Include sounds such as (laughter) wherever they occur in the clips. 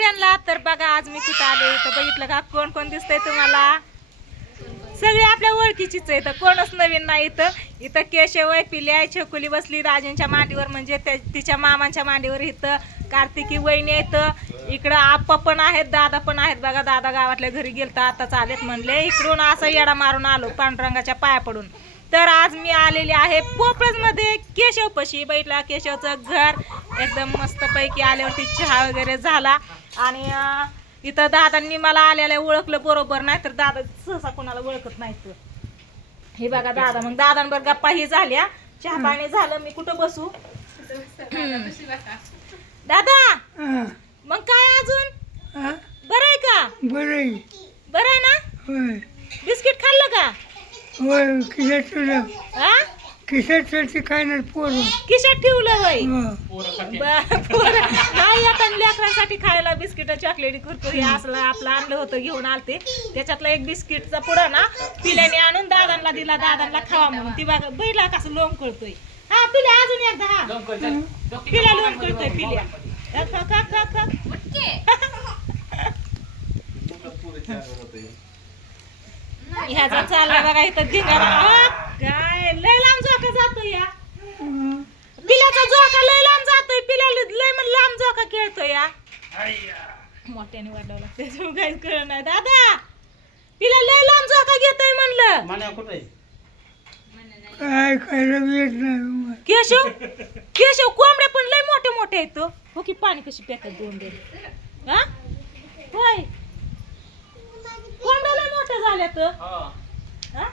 सगळ्यांना तर बघा आज मी कुठं आले तर बघितलं का? कोण कोण दिसतंय तुम्हाला? सगळे आपल्या ओळखीचीच आहे तर कोणच नवीन नाही इथं. इथं केशव आहे आहे छकुली बसली राजेंच्या मांडीवर म्हणजे त्या- तिच्या मामांच्या मांडीवर इथं कार्तिकी वहिनी आहेत. इकडं आप्पा पण आहेत दादा पण आहेत. बघा दादा गावातल्या घरी गेलता आताच आलेत म्हणले. इकडून असा येडा मारून आलो पांडुरंगाच्या पाया पडून. तर आज मी आलेली आहे पोपळजमध्ये केशवपशी बैठला केशवचं घर एकदम मस्त पैकी आल्यावरती चहा वगैरे झाला. आणि इथं दादांनी मला आल्याला ओळखलं बरोबर नाही तर दादा सहसा कोणाला ओळखत नाही तर हे बघा दादा मग दादांबर गप्पा ही झाल्या. चहा पाणी झालं मी कुठं बसू? दादा मग काय अजून? बरं आहे का? बरं आहे. बरं आहे ना? बिस्किट खाल्लं का? होय खिशात ठेवलं. हा खिशात ठेवते काय नाही पोरं. किशात ठेवलं वय हा. ब- पोरं. नाही आता लेकरांसाठी खायला बिस्किट चॉकलेट कुरकुरी असलं आपलं आणलं होतं घेऊन आलते. त्याच्यातला एक बिस्किटचा पुडा ना पिल्याने आणून दादांना दिला. दादांना खावा म्हणून. ती बघा बैला कसं लोम कळतोय हा पिल्या अजून एकदा हा. पिल्या लोम कळतोय पिल्या. खा, खा, खा, खा, खा. (laughs) (laughs) ह्याचा चालला बघा इथं धिंगाणा आ, काय? लय लांब झोका जातो या. हा. पिल्याचा झोका लय लांब जातोय. पिल्याला लय म्हण लांब झोका खेळतोय या. मोठ्याने वाढवला. त्याच्यामुळे काहीच कळत नाही. दादा पिला लय लांब झोका घेतोय म्हणलं. काय खायला येत नाही केशव केशव कोंबड्या पण लय मोठे मोठे आहेत तो. हो की पाणी कशी पेतात दोन दे हा होय. कोंबड्या मोठ्या झाल्या तर हा?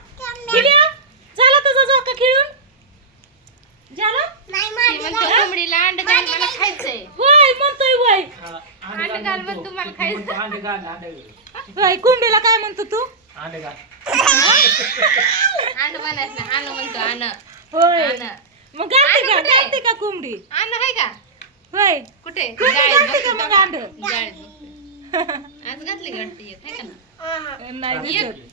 पिल्या झाला तुझा झोका खेळून? झाला? कोंबडीला अंड घाल मला खायचंय. होय म्हणतोय वय. अंड घाल मग तुम्हाला खायचं कोंबडीला काय म्हणतो तू? अंड बनायचं ना अन्न म्हणतो अन्न होय. अन्न मग घालते का? घालते कोंबडी? अन्न आहे का? होय. कुठे? कोंबडी जाळीत घालते का बघते मग. अंड? जाळीत. आज घातली आहे का ना नाही दिसत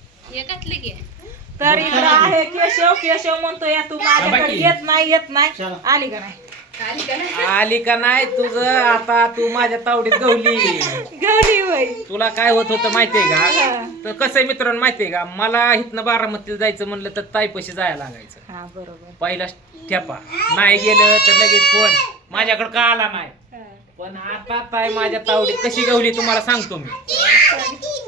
तर इकडं आहे केशव केशव म्हणतो या तू माझ्याकडे येत नाही येत नाही. आली का नाही? आली का नाही? आली का नाही तुझं? आता तू माझ्या तावडीत गवली. गवली होय. तुला काय होत होतं माहितीये का. तर कसं आहे मित्रांनो माहितीये का? मला इथनं बारामतीला जायचं म्हणलं तर ताईपाशी जायला लागायचं. हा बरोबर. पहिला ठेपा. नाही गेलं तर लगेच फोन. माझ्याकडे का आला नाही? पण आता ताई माझ्या तावडीत कशी गवली तुम्हाला सांगतो मी.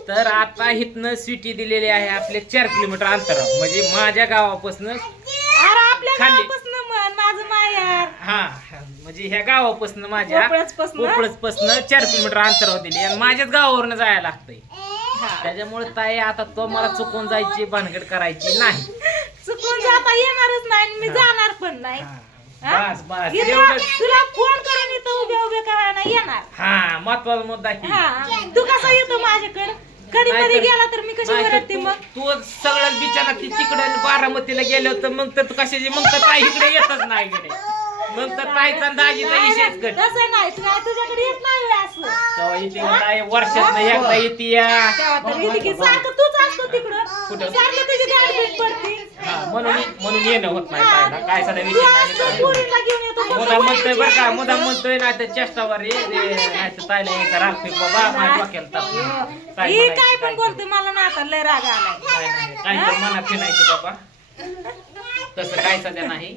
तर आता इथनं सिटी दिलेली आहे आपले चार किलोमीटर अंतरावर. म्हणजे माझ्या गावापासून खाली. हा म्हणजे ह्या गावापासून माझ्या चार किलोमीटर अंतरावर दिली. आणि माझ्याच गावावरनं जायला लागतंय. त्याच्यामुळे ताई आता तो मला चुकून जायची भानगड करायची नाही. चुकून जाता येणारच नाही आणि मी जाणार पण नाही. हा. हा? बस बस. इथं एवढंच तुला फोन करून इथं उभे उभे करायला येणार. हा महत्त्वाचा मुद्दा की हा. तू कसा येतो माझ्याकडे? कधी नाही कधी तर- गेला तर मी कशी नाही तर वरटते तू- मग? तू बिचारा ती तिकडं बारामतीला गेलो तर मग तर तू कशाची मग तर ताई इकडे येतच नाही इकडे. मग तर ताईचा आणि दाजीचा नाही, विषयच नाही, कर तसं नाही. तू काय तुझ्याकडे येत नाही होय असं. तेव्हा इथे ताई वर्षात एकदा येते या तेव्हा तर येते की सारखं तूच असतो तिकडं. कुठं? सारखं तुझी गाडी भेट पडते. हा, म्हणून म्हणून येणं होत नाही काय तू विषय नाही. पोरीला घेऊन येतो फक्त मुदा म्हणतोय बरं का पोरीची मुदा म्हणतोय ना तर चेष्टावर ये नाही तर ताईला यायचा राग फिर बाबा माझ्या डोक्याला ताप नाही. ताई ही म्हणायची, काय पण काय बोलते मला ना आता लय राग आलाय. नाही, नाही, काय तर मनात फिरायचं बाबा. तसं काय सध्या नाही.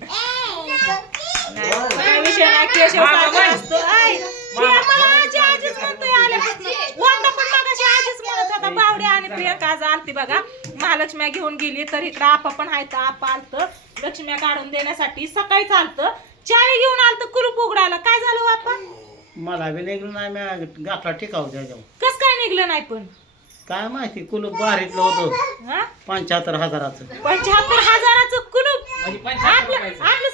नाही, काय विषय नाही. केशव मामा सारखा बाई. असतो. आय, मामा. प्रिया मला आजी आजीच म्हणतोय आल्यापासून. वंदा पण मगाशी आजीच म्हणत होता बावड्या आणि प्रियंका आज आलती बघा. महालक्ष्म्या घेऊन गेली तर इकडं आपा पण हायत आपा आलत. लक्ष्म्या काढून देण्यासाठी सकाळी चालतं. चावी घेऊन आलत कुलूप उघडायला. काय झालं हो आपा? मला बी निघलं नाही मी गाठला टिकाव त्याच्यावर. कस काय निघलं नाही पण? काय माहिती कुलूप बारीतलं होतं. हा? पंच्याहत्तर हजाराचं. पंच्याहत्तर हजाराचं कुलूप? म्हणजे आपलं. आपलं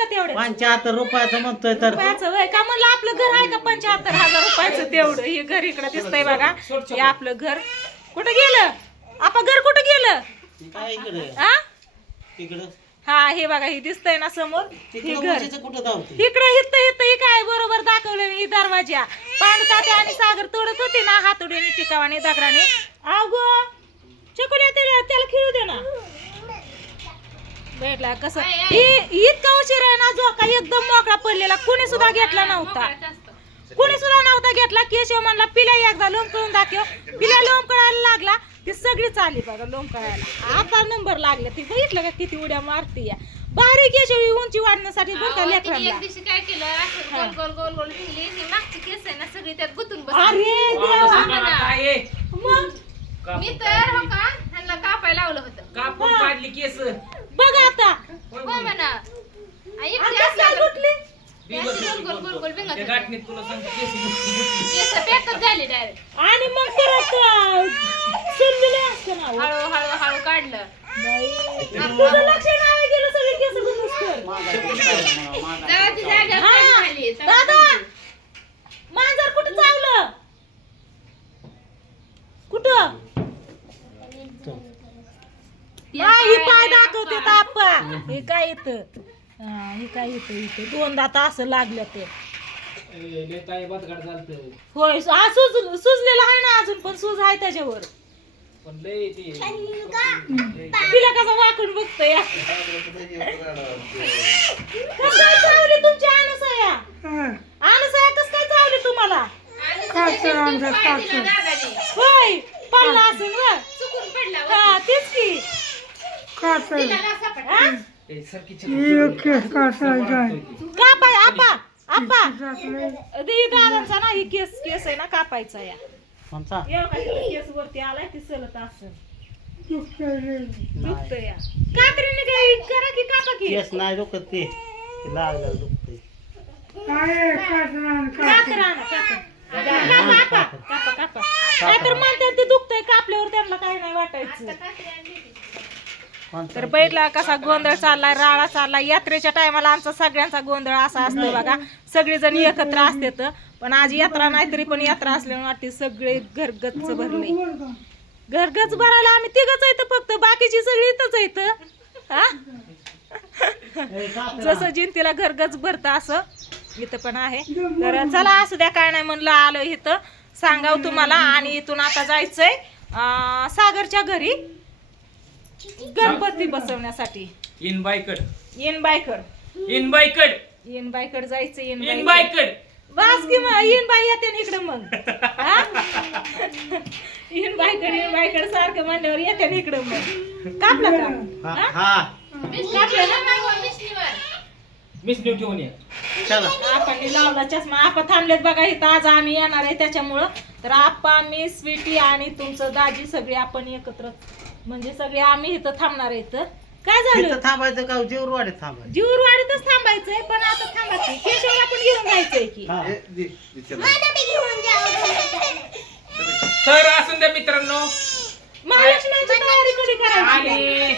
का तेवढं? पंच्याहत्तर रुपयाचं म्हणतोय तर. रुपयाचं वय का म्हणलं आपलं घर आहे का पंच्याहत्तर हजार रुपयाचं तेवढं? हे घर इकडं दिसतंय बघा. हे आपलं घर. कुठं गेलं? आपण घर कुठं गेलं? काय इकडे? हा इकडं. हा हे बघा हे दिसतंय ना समोर. हे तिकडं घर. उशीचं कुठं धावते इकडे हित हित हे काय बरोबर दाखवलं मी दरवाजा. पांडू तात्या आणि सागर तोडत होते ना हातोडीने टिकावाने दगडाने. अगो चकुल्या त्याला त्याला खेळू दे ना. भेटला कसं? इ- इतका उशीर आहे ना जो का एकदम मोकळा पडलेला. कोणी सुद्धा घेतला नव्हता. कोणी सुद्धा नव्हता घेतला. केशव म्हणला पिल्या एकदा लोंबकळून दाखव. पिल्या लोंबकळायला लागला. ती सगळीच आली बघा लोंबकळायला आता नंबर लागला. ती बघितलं का किती उड्या मारती या भारी केशव ही उंची वाढण्यासाठी बरं का लेकरांना. एक दिवशी काय केलं? असं गोल गोल गोल गोल फिरली मागची केस आहे ना सगळी त्यात गुतून बसली. अरे वाव, देवा. तुम्हाला काय आहे? मग? मी तर हो का ह्यांना कापाय लावलं होतं. कापून काढली केस. बघ आता. हो म्हणा. आई, एकटी आता काय असल्यावर कुठली? अशी गोल गोल गोल गोल बिंगत त्या होती. गाठणीत तुला सांगतो केस गुतली. केस पॅकच झाले डायरेक्ट आणि मग परत अं, सुरलेलं असतं ना हो. हळू हळू हळू काढलं. बाई, तुझं लक्ष नाही गेलं सगळे केस गुंतून माझा कुठं माझा जेव्हा ती जागा हा. खाली झाली, तेव्हा दादा ती- मांजर कुठं चावलं कुठं हा, ही पाय दाखवते आप्पा हे काय इथं? हा, हे काय इथं इथं. दोनदा तर असं लागलं ते. काय बदगाड. होय हा सुज सुजलेलं आहे ना अजून पण सूज आहे त्याच्यावर. पण लय ते. तिला कसा वाकून बघतोय. कस काय चावली तुमची अनसया? हा. अनसया कस काय चावली तुम्हाला. होय पडला असेल पडला हा तेच की. हा? सरकी एक केस कातरायचा आहे कापाय आपा आपा टाकलंय. दे दादांचा ना ही केस केस आहे ना कापायचा या. केस वरती आलाय ती सलत असं दुखतंय रे. दुखत या. कात्रीने काय करा की कापा की? केस नाही दुखत ते. ते लागलं दुखते आहे? कातर आणि कातर. कातर आणा कातर कापा कापा. कापा. कापा नाहीतर म्हणतात ते दुखतंय कापल्यावर त्यांना काही नाही वाटायचं. तर बैठला कसा गोंधळ चाललाय राळा चाललाय यात्रेच्या टायमाला आमचा सगळ्यांचा गोंधळ असा असतो बघा. सगळेजण एकत्र असतात पण आज यात्रा नाही तरी पण यात्रा असल्यामुळे वाटते सगळे घरगच्च भरले. घरगच भरायला आम्ही तिघच येतं फक्त बाकीची सगळी इथंच येतं हा? जसं जिंतीला घरगच भरतं असं इथं पण आहे. तर चला असू द्या काय नाही म्हणलं आलो इथं. सांगाव तुम्हाला आणि इथून आता जायचंय सागरच्या घरी. गणपती बसवण्यासाठी. इन बायकड येन बायकड इन बायकड येन बायकड जायचं येन इन बायकड बायकड बस की मग येन बाई येते ना इकडं मग. हा? येन बायकड येन बायकड सारखं म्हणल्यावर येते ना इकडं मग. कापलं का? हा हा? हा. कापलं ना? मिशनीवर. मिस न्यू ठेवून ये. चला. आपण लावला चष्मा. आपा थांबलेत बघा इथं आज आम्ही येणार आहे त्याच्यामुळं. तर आप्पा मी स्वीटी आणि तुमचं दाजी सगळे आपण एकत्र म्हणजे सगळे आम्ही इथं थांबणार आहे इथं. काय झालं? तिथं थांबायचं का? जीवरवाडीत थांबायचं. जीवरवाडीतच थांबायचंय पण आता थांबायचंय केशवला पण घेऊन जायचंय की. हा. तर असून द्या मित्रांनो. महालक्ष्मीची तयारी कधी करायची? आणि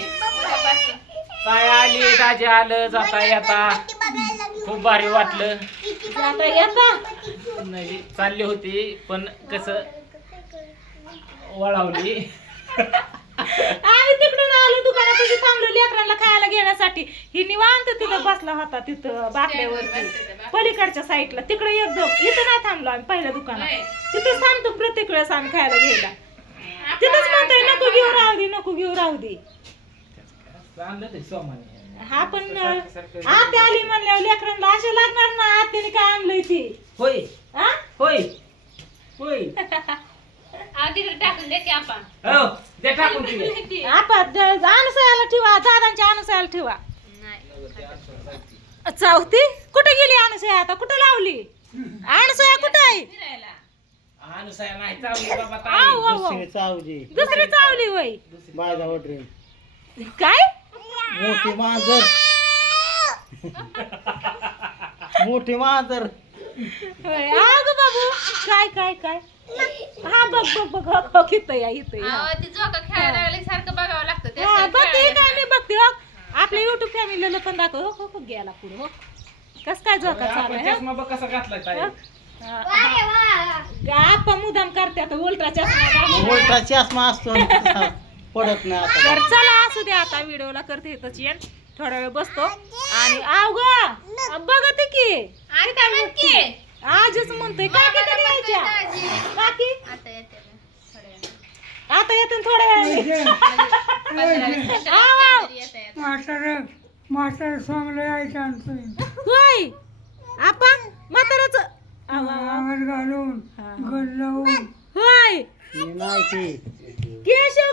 काय आली? दाजी आलं. जाता येता. खूप भारी वाटलं. आता येता. नाही चालली होती पण कस वळावली. (laughs) आम्ही तिकडून आलो दुकानापाशी थांबलो लेकरांना खायला घेण्यासाठी. ही निवांत तिथं बसला होता तिथं बाकड्यावरती. पलीकडच्या साईडला. तिकडे एकदम इथं नाही थांबलो आम्ही पहिल्या दुकानात. तिथंच थांबतो प्रत्येक वेळेस आम्ही खायला घ्यायला. तिथंच म्हणतोय नको घेऊ राहू दे नको घेऊ राहू दे. हा पण आते आली म्हणल्यावर लेकरांना असे लागणार ना आत्याने काय आणलंय ती? होय. हा होय. होय. तिकडे टाकून दे की आपण. हो दे टाकून तिथे आपा अनुसयाला ठेवा दादांच्या अनुसयाला ठेवा. नाही. चौथी कुठे गेली अनुसया आता? कुठे लावली? अनुसया कुठे आहे? अनुसया नाही चावली बाबा आव, ताई आव, आव. दुसरी चावजी दुसरी चावली वय. बायदा वड्री काय? मोठी मांजर. मोठी मांजर. होय अग बाबू. काय काय काय? हा बघ बघ बघ हो, हो, इथं या इथं या. अहो, ती जोका खेळायला लागली सारखं बघावं लागतं हा, त्याशिवाय बघते खेळायला काय मी बघते हो आपल्या युट्यूब फॅमिलीला पण दाखव हो हो, हो गेला पुढे हो. कस काय झोका चालू आपण आहे चष्मा बघ कसा घातलाय ताई. आपा मुदाम करते उलटा चष्मा घालून. उलटा चष्मा असतो (laughs) पडत नाही आता. तर चला असू दे आता व्हिडिओला करते इथंच येण थोडा वेळ बसतो. आणि आव ग बघत की. आता म्हणते. आजच म्हणतोय काकी कधी यायच्या. काकी आता येते ना, थोड्या वेळाने. आता येतो थोड्या वेळ पंधरा वीस मिनिटं आव, आव. म्हातारं म्हातारं स्वामीला यायचं आणतोय होय. आपा म्हाताराच. आवा, आवा. अंगात घालून. गड लावून. होय. केशव